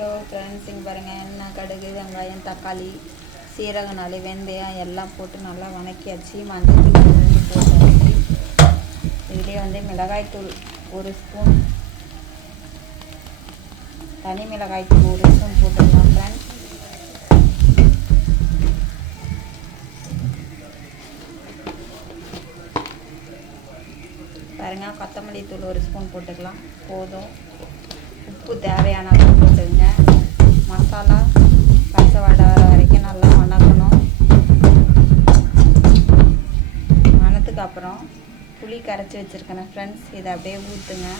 Hello friends, இங்கே பாருங்கள். எண்ணெய், கடுகு, வெங்காயம், தக்காளி, சீரகம், நாலு வெந்தயம் எல்லாம் போட்டு நல்லா வதக்கியாச்சு. மஞ்சள் தூள் போட்டாச்சு. இதுலேயே மிளகாய்த்தூள் 1 ஸ்பூன், தனி மிளகாய்த்தூள் 1 ஸ்பூன் போட்டுக்கலாம் ஃப்ரெண்ட்ஸ். பாருங்கள், கொத்தமல்லி தூள் 1 ஸ்பூன் போட்டுக்கலாம், போதும். உப்பு தேவையான அளவு போட்டுங்க. மசாலா பச்சை வாடை வர வரைக்கும் நல்லா வணக்கணும். வனத்துக்கு அப்புறம் புளி கரைச்சி வச்சுருக்கேன் ஃப்ரெண்ட்ஸ், இதை அப்படியே ஊற்றுங்க.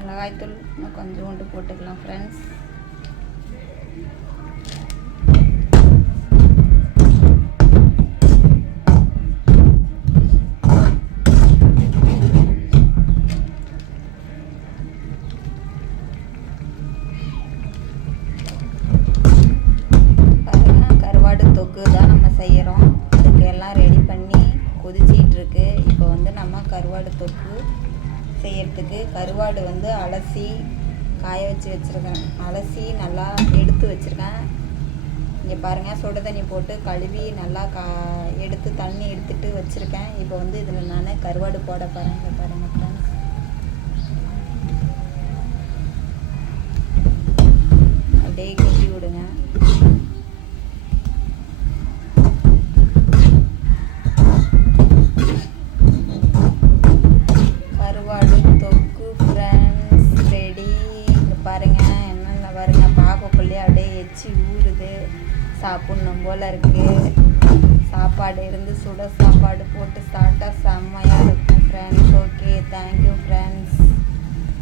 மிளகாய்த்தூள் கொஞ்சோண்டு போட்டுக்கலாம் ஃப்ரெண்ட்ஸ். கருவாடு தொக்கு தான் நம்ம செய்கிறோம். அதுக்கு எல்லாம் ரெடி பண்ணி கொதிச்சிட்ருக்கு. இப்போ நம்ம கருவாடு தொக்கு செய்யறதுக்கு கருவாடு அலசி காய வச்சு வச்சுருக்கேன். அலசி நல்லா எடுத்து வச்சுருக்கேன். இங்கே பாருங்கள், சுடு தண்ணி போட்டு கழுவி நல்லா எடுத்து தண்ணி எடுத்துட்டு வச்சுருக்கேன். இப்போ இதில் நான் கருவாடு போட பாருங்கள் ஃப்ரெண்ட்ஸ். அப்படியே கிண்டி விடுங்க. ஊறுது, சாப்பிட்ணும் போல் இருக்குது. சாப்பாடு இருந்து சுட சாப்பாடு போட்டு